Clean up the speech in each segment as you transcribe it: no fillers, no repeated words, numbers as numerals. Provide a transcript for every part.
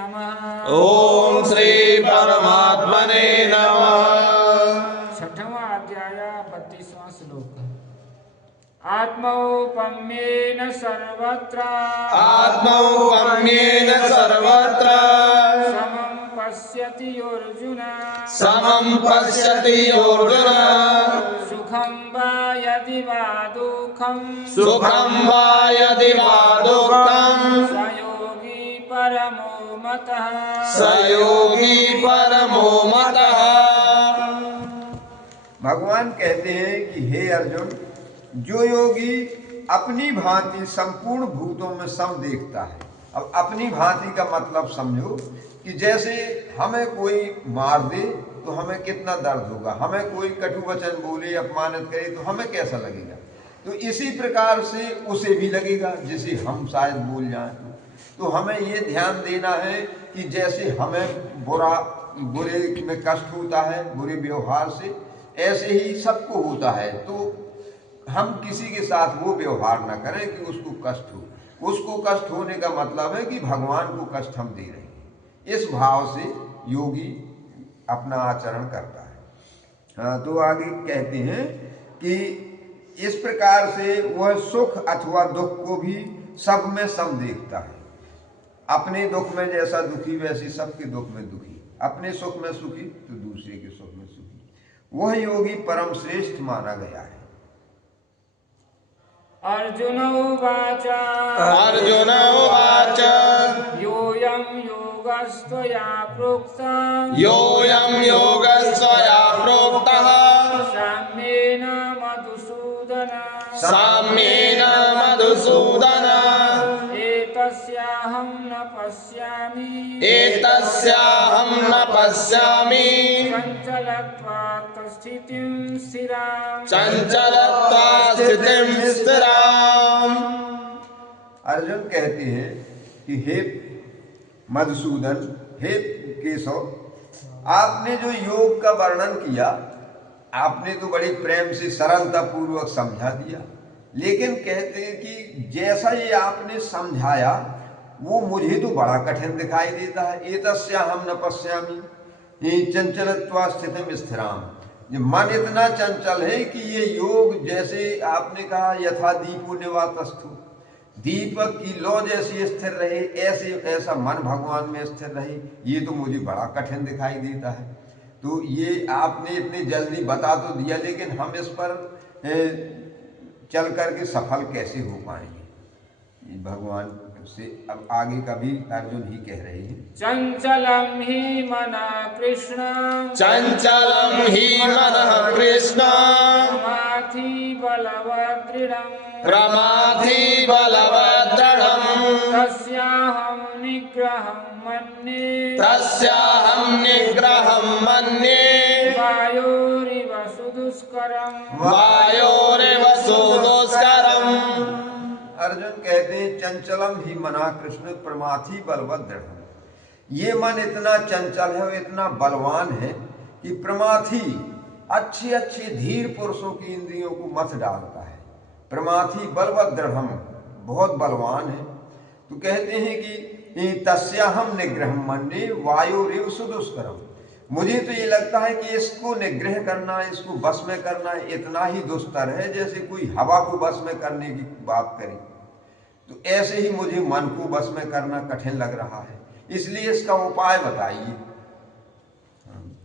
नमः। ओम श्री परमात्मने नमः। छठवां अध्याय 32वां श्लोक। आत्मौपम्येन सर्वत्र आत्मौपम्येन सर्वत्र समं पश्यति अर्जुन समं पश्यति अर्जुन सुखं वा यदि वा दुःखं सुखं वा यदि वा दुःखं स योगी परमो मतः स योगी परमो मतः। भगवान कहते हैं कि हे अर्जुन, जो योगी अपनी भांति संपूर्ण भूतों में सम देखता है। अब अपनी भांति का मतलब समझो कि जैसे हमें कोई मार दे तो हमें कितना दर्द होगा, हमें कोई कटु वचन बोले अपमानित करे तो हमें कैसा लगेगा, तो इसी प्रकार से उसे भी लगेगा जिसे हम शायद बोल जाएं। तो हमें ये ध्यान देना है कि जैसे हमें बुरे में कष्ट होता है बुरे व्यवहार से, ऐसे ही सबको होता है। तो हम किसी के साथ वो व्यवहार ना करें कि उसको कष्ट हो। उसको कष्ट होने का मतलब है कि भगवान को कष्ट हम दे रहे हैं। इस भाव से योगी अपना आचरण करता है। हाँ, तो आगे कहते हैं कि इस प्रकार से वह सुख अथवा दुख को भी सब में सम देखता है। अपने दुख में जैसा दुखी वैसे सबके दुख में दुखी, अपने सुख में सुखी तो दूसरे के सुख में सुखी। वह योगी परम श्रेष्ठ माना गया है। अर्जुन उवाच अर्जुन उवाच योऽयं योगस्त्वया प्रोक्तः योऽयं योगस्त्वया प्रोक्तः साम्येन मधुसूदन साम्येन मधुसूदन एतस्याहं न पश्यामि एतस्याहं न पश्यामि चञ्चलत्वात् स्थितिं स्थिराम् चञ्चलत्वात् स्थितिं स्थिराम्। अर्जुन कहते हैं कि हे मधुसूदन, हे केशव, आपने जो योग का वर्णन किया आपने तो बड़े प्रेम से सरलता पूर्वक समझा दिया, लेकिन कहते हैं कि जैसा ये आपने समझाया वो मुझे तो बड़ा कठिन दिखाई देता है। एतस्याहं न पश्यामि चंचलत्वा स्थितिम स्थिराम। ये मन इतना चंचल है कि ये योग जैसे आपने कहा यथा दीपो निवातस्थु, दीपक की लौ जैसी स्थिर रहे ऐसा मन भगवान में स्थिर रहे, ये तो मुझे बड़ा कठिन दिखाई देता है। तो ये आपने इतनी जल्दी बता तो दिया, लेकिन हम इस पर चल करके सफल कैसे हो पाएंगे। भगवान से अब आगे का भी अर्जुन ही कह रहे हैं। चञ्चलं हि मनः कृष्ण चञ्चलं हि मनः कृष्ण प्रमाथि बलवदृढम् प्रमाथि बलवदृढम् तस्याहं निग्रहं मन्ये तस्याहं निग्रहं मन्ये वायोरिव सुदुष्करम् वायोरिव सुदुष्करम्। अर्जुन कहते हैं चंचलम ही मना कृष्ण प्रमाथि बलवत दृढ़। ये मन इतना चंचल है और इतना बलवान है कि प्रमाथि अच्छे अच्छे धीर पुरुषों की इंद्रियों को मत डालता है। प्रमाथि बलवत दृढ़, बहुत बलवान है। तो कहते हैं कि तस्याहम निग्रहम मन्ये वायुरेव सुदुष्करम। मुझे तो ये लगता है कि इसको निग्रह करना, इसको बस में करना इतना ही दुस्तर है जैसे कोई हवा को बस में करने की बात करे। तो ऐसे ही मुझे मन को बस में करना कठिन लग रहा है, इसलिए इसका उपाय बताइए।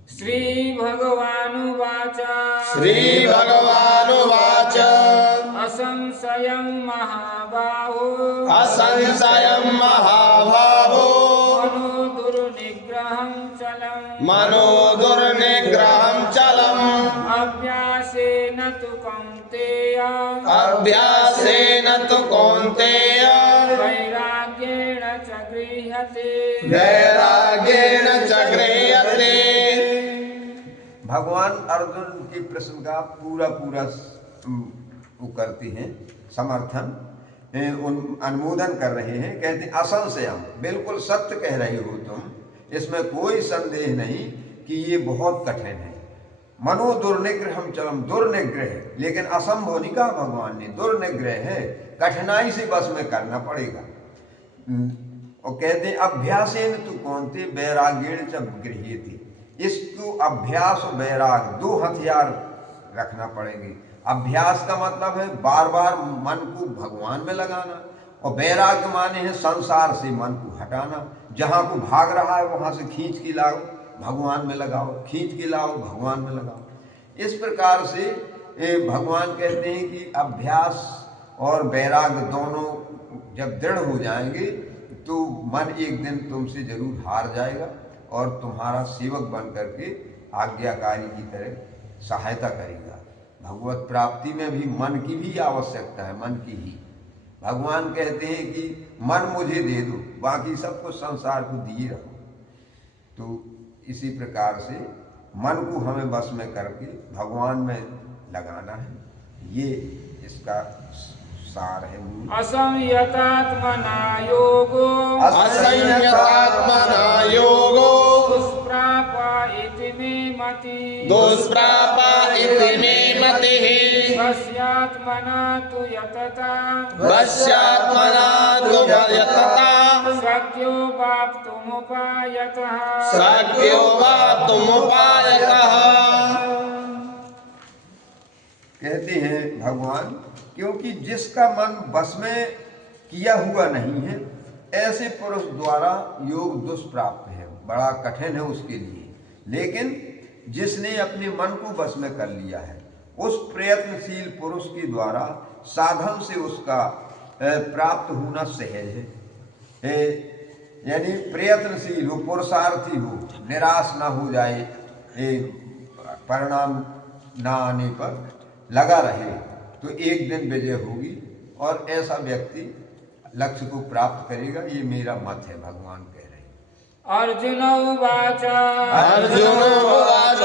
श्री भगवानुवाच श्री भगवानुवाच असंशयं महाबाहो असंशयं महाभावो मनो दुर्निग्रहं चलम् मनो दुर्निग्रहं चलम् अभ्यासेन तु कौन्तेय अभ्यासेन तु कौन्तेय वैराग्येण च गृह्यते वैराग्येण च गृह्यते। भगवान अर्जुन के प्रश्न का पूरा वो करते हैं, समर्थन अनुमोदन कर रहे हैं। कहते हैं असंशयम, बिल्कुल सत्य कह रहे हो तुम, इसमें कोई संदेह नहीं कि ये बहुत कठिन है। मनो दुर्निग्रहम चलम, दुर्निग्रह, लेकिन असंभव नहीं कहा भगवान ने, दुर्निग्रह है, कठिनाई से बस में करना पड़ेगा। और कहते हैं अभ्यासेन तु कौन्ते वैराग्येण च गृह्यते। इसको अभ्यास और वैराग दो हथियार रखना पड़ेंगे। अभ्यास का मतलब है बार बार मन को भगवान में लगाना, और वैराग्य माने है संसार से मन को हटाना। जहाँ को भाग रहा है वहाँ से खींच के लाओ, भगवान में लगाओ, खींच के लाओ, भगवान में लगाओ। इस प्रकार से भगवान कहते हैं कि अभ्यास और वैराग्य दोनों जब दृढ़ हो जाएंगे तो मन एक दिन तुमसे जरूर हार जाएगा और तुम्हारा सेवक बन करके आज्ञाकारी की तरह सहायता करेगा। भगवत प्राप्ति में भी मन की भी आवश्यकता है, मन की ही। भगवान कहते हैं कि मन मुझे दे दो, बाकी सब कुछ संसार को दिए रहो। तो इसी प्रकार से मन को हमें बस में करके भगवान में लगाना है, ये इसका सार है। असंयतात्मना योगो असंयतात्मना योगो दुष्प्रापा इति मे मतिः दुष्प्रापा इति मे मतिः वश्यात्मना तु यतता वश्यात्मना तु यतता शक्यो वाप्तुमुपायतः शक्यो वाप्तुमुपायतः। कहते हैं भगवान, क्योंकि जिसका मन बस में किया हुआ नहीं है ऐसे पुरुष द्वारा योग दुष्प्राप्त है, बड़ा कठिन है उसके लिए। लेकिन जिसने अपने मन को बस में कर लिया है उस प्रयत्नशील पुरुष के द्वारा साधन से उसका प्राप्त होना सहज है। यानी प्रयत्नशील हो, पुरुषार्थी हो, निराश ना हो जाए, परिणाम ना आने पर लगा रहे तो एक दिन विजय होगी और ऐसा व्यक्ति लक्ष्य को प्राप्त करेगा। ये मेरा मत है, भगवान कह रहे हैं। अर्जुन उवाच अर्जुन उवाच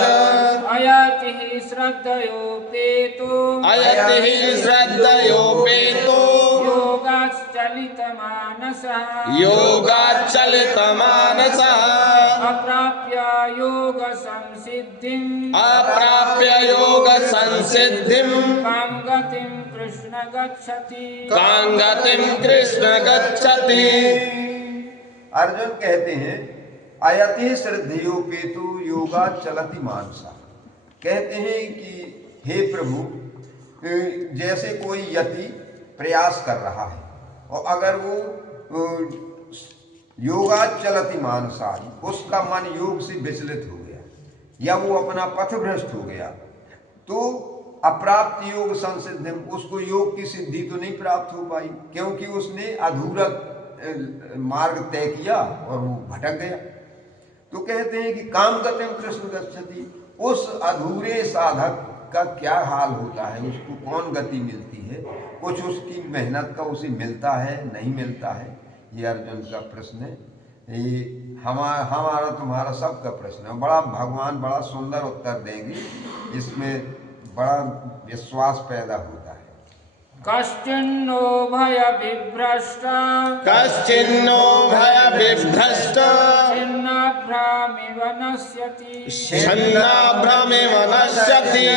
अयतिः श्रद्धयोपेतो अयतिः श्रद्धयोपेतो योगाच्चलितमानसः योगाच्चलितमानसः अप्राप्य योग संसिद्धिम् अप्राप्य योग संसिद्धिम् कां गतिं कृष्ण गच्छति कां गतिं कृष्ण गच्छति। अर्जुन कहते हैं अयति श्रद्धयोपेतो योगा चलति मानसा। कहते हैं कि हे प्रभु, जैसे कोई यति प्रयास कर रहा है और अगर वो योगा चलति मानसा, उसका मन योग से विचलित हो गया या वो अपना पथ भ्रष्ट हो गया, तो अप्राप्त योग संसिद्धिम, उसको योग की सिद्धि तो नहीं प्राप्त हो पाई क्योंकि उसने अधूरा मार्ग तय किया और वो भटक गया। तो कहते हैं कि काम गतिम कृष्ण गच्छति, उस अधूरे साधक का क्या हाल होता है, उसको कौन गति मिलती है, कुछ उसकी मेहनत का उसे मिलता है नहीं मिलता है। ये अर्जुन का प्रश्न है, ये हमारा तुम्हारा सबका प्रश्न है। बड़ा भगवान बड़ा सुंदर उत्तर देंगे, इसमें बड़ा विश्वास पैदा होता है। कश्चिन्नो भय विभ्रष्टा कश्चिन्नो भय विभ्रष्ट छिन्नाभ्रामिव नश्यति छिन्नाभ्रमिव नश्यति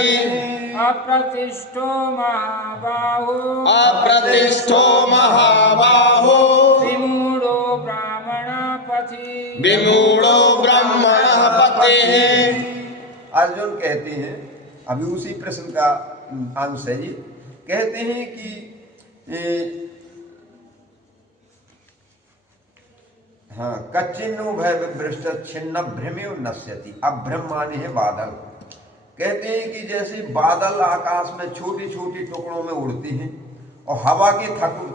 अप्रतिष्ठो महाबाहो अप्रतिष्ठो महाबाहो विमूढो ब्राह्मणपथि विमूढो ब्रह्मणः पतिः। अर्जुन कहते हैं, अभी उसी प्रश्न का अंश है ये, कहते हैं कि हाँ, कच्चिन्नो भय विभ्रष्ट छिन्न भ्रमेव नश्यति। अभ्रम माने है बादल। कहते हैं कि जैसे बादल आकाश में छोटे छोटे टुकड़ों में उड़ते हैं और हवा के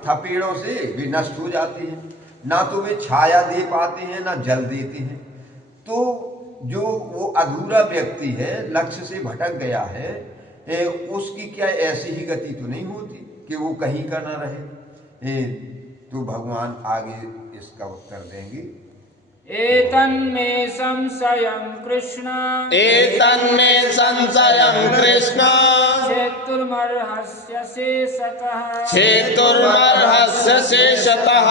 थपेड़ों से वे नष्ट हो जाते हैं, ना तो वे छाया दे पाते हैं ना जल देते हैं। तो जो वो अधूरा व्यक्ति है, लक्ष्य से भटक गया है, उसकी क्या ऐसी ही गति तो नहीं होती कि वो कहीं का ना रहे। तो भगवान आगे इसका उत्तर देंगे। एतन्मे संशयं कृष्ण एतन्मे संशयं कृष्ण छेतुर्मर्हस्य शेषतः छेतुर्मर्हस्य शेषतः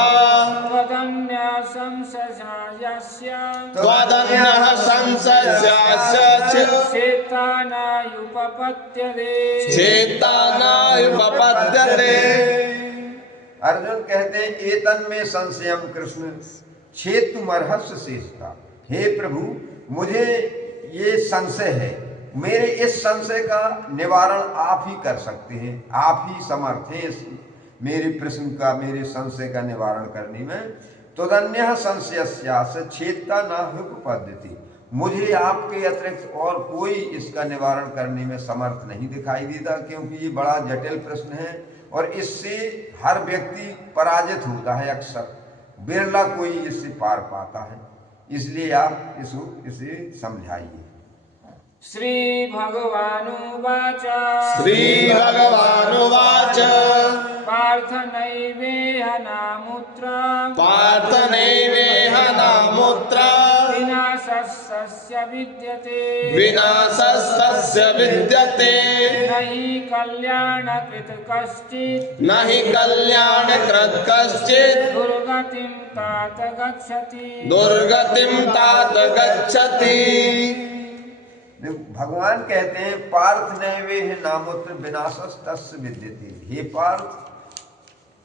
त्वदन्यः संशयस्य त्वदन्यः संशयस्य चेतानायुपपद्यते चेतानायुपपद्यते। अर्जुन कहते हैं एतन में संशयम कृष्ण, छेतुमर्हस्य शेषता। हे प्रभु, मुझे ये संशय है, मेरे इस संशय का निवारण आप ही कर सकते हैं, आप ही समर्थ हैं इस मेरे प्रश्न का, मेरे संशय का निवारण करने में। तदन्य संशयस्यास्य छेदता न ह्युपपद्यते। मुझे आपके अतिरिक्त और कोई इसका निवारण करने में समर्थ नहीं दिखाई देता, क्योंकि ये बड़ा जटिल प्रश्न है और इससे हर व्यक्ति पराजित होता है, अक्सर बिरला कोई इससे पार पाता है। इसलिए आप इसे समझाइए। श्री भगवानुवाच श्री भगवानुवाच पार्थ नैवेह नामुत्र पार्थ नैवेह नामुत्र विनाशस्य विद्यते विनाशस्य विद्यते न हि कल्याणकृत् कश्चित् न हि कल्याणकृत् कश्चित् दुर्गतिं तात गच्छति दुर्गतिं तात गच्छति। भगवान कहते हैं पार्थ नैवेह नामुत्र विनाशस् तस्य विद्यते। हे पार्थ,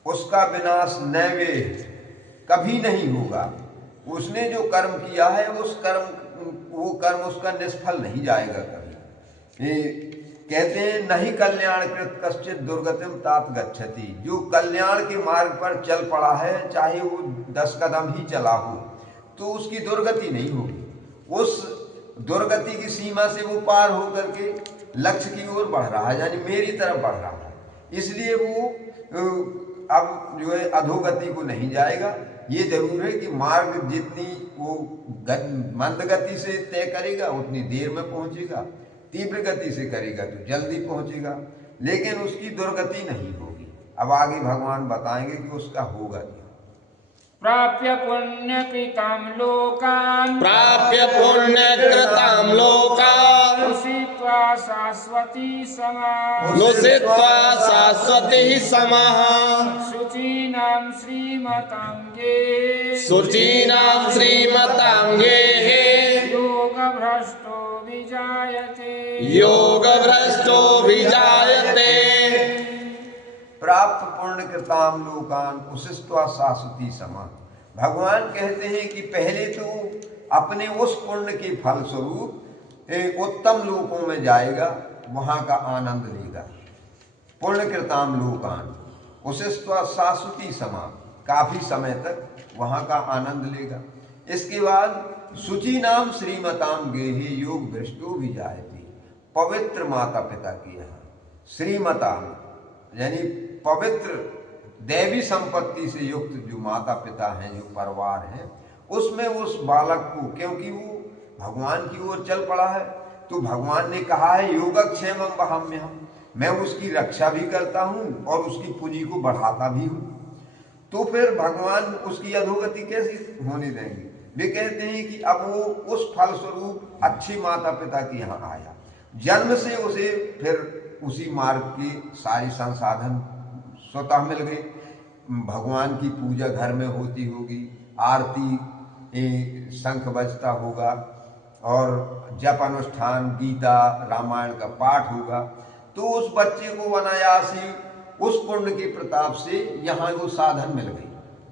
उसका विनाश नैवेह कभी नहीं होगा। उसने जो कर्म किया है वो कर्म उसका निष्फल नहीं जाएगा कभी। ये कहते हैं नहीं कल्याणकृत कश्चित दुर्गतिम तात गच्छति। जो कल्याण के मार्ग पर चल पड़ा है, चाहे वो 10 कदम ही चला हो, तो उसकी दुर्गति नहीं होगी। उस दुर्गति की सीमा से वो पार होकर के लक्ष्य की ओर बढ़ रहा है, यानी मेरी तरफ बढ़ रहा है। इसलिए वो अब जो है अधोगति को नहीं जाएगा। ये जरूर है कि मार्ग जितनी वो मंद गति से तय करेगा उतनी देर में पहुंचेगा, तीव्र गति से करेगा तो जल्दी पहुंचेगा, लेकिन उसकी दुर्गति नहीं होगी। अब आगे भगवान बताएंगे कि उसका होगा क्या। प्राप्य पुण्यकृतां लोकान् प्राप्य पुण्यकृतां लोकान् उषित्वा शाश्वती समाः नुषित्वा शाश्वती समाः शुचीनां श्रीमतां गेः शुचीनां श्रीमतां गेः योगभ्रष्टो विजायते योगभ्रष्टो विजायते। प्राप्त पुण्य कृताम लोकान उषित्वा शाश्वती समा। भगवान कहते हैं कि पहले तो अपने उस पुण्य के फल स्वरूप एक उत्तम लोकों में जाएगा, वहां का आनंद लेगा। पुण्य कृताम लोकान उषित्वा शाश्वती समा, काफी समय तक वहां का आनंद लेगा। इसके बाद शुचि नाम श्रीमताम गेहे योग भ्रष्टो भी जायते। पवित्र माता पिता की यहाँ श्रीमताम यानी पवित्र दैवी संपत्ति से युक्त जो माता पिता हैं, जो परिवार है, उसमें उस बालक को, क्योंकि वो भगवान की ओर चल पड़ा है, तो भगवान ने कहा है योगक्षेमं वहाम्यहम्, मैं उसकी रक्षा भी करता हूँ और उसकी पूंजी को बढ़ाता भी हूँ। तो फिर भगवान उसकी अधोगति कैसे होने देंगे। वे कहते हैं कि अब वो उस फल स्वरूप अच्छे माता पिता के यहाँ आया, जन्म से उसे फिर उसी मार्ग के सारे संसाधन स्वतः मिल गए। भगवान की पूजा घर में होती होगी, आरती शंख बजता होगा और जप अनुष्ठान गीता रामायण का पाठ होगा। तो उस बच्चे को अनायास ही उस पुण्य के प्रताप से यहाँ वो साधन मिल गई।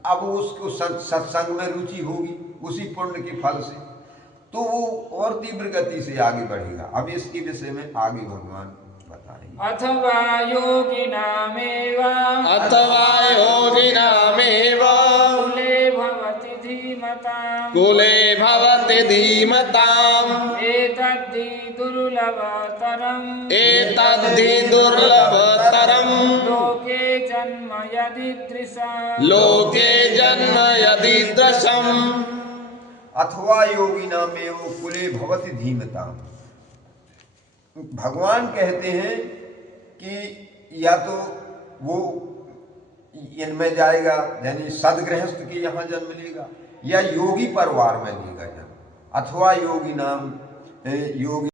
अब उसको सत्संग में रुचि होगी उसी पुण्य के फल से, तो वो और तीव्र गति से आगे बढ़ेगा। अब इसके विषय में आगे भगवान बताएंगे। अथवा योगिनामेव कुले भवति धीमताम् एतद्धि दुर्लभतरम् लोके जन्म यदीदृशम् अथवा योगिनामेव कुले भवति धीमताम्। भगवान कहते हैं कि या तो वो इनमें जाएगा, यानी सदगृहस्थ के यहाँ जन्म लेगा, या योगी परिवार में लेगा जन्म। अथवा योगी नाम योगी